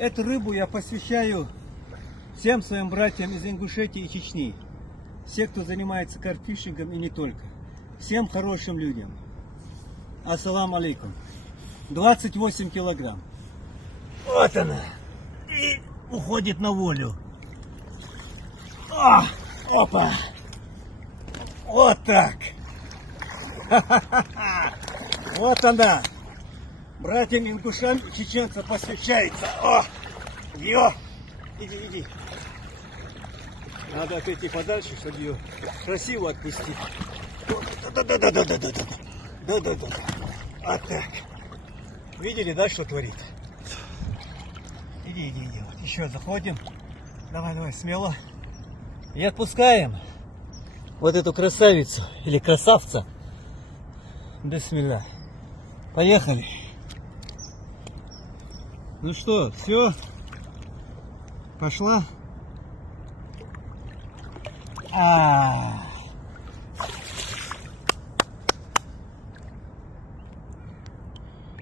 Эту рыбу я посвящаю всем своим братьям из Ингушетии и Чечни. Все, кто занимается карпфишингом и не только. Всем хорошим людям. Ассаламу алейкум. 28 килограмм. Вот она. И уходит на волю. О, опа. Вот так. Вот она. Братьям ингушам и чеченцам посвящается. О, ее. Иди. Надо отойти подальше, чтобы ее красиво отпустить. Да. Вот так. Видели, да, что творит? Иди. Вот еще заходим. Давай, смело. И отпускаем вот эту красавицу или красавца. Бисмилля. Поехали. Ну что, все? Пошла?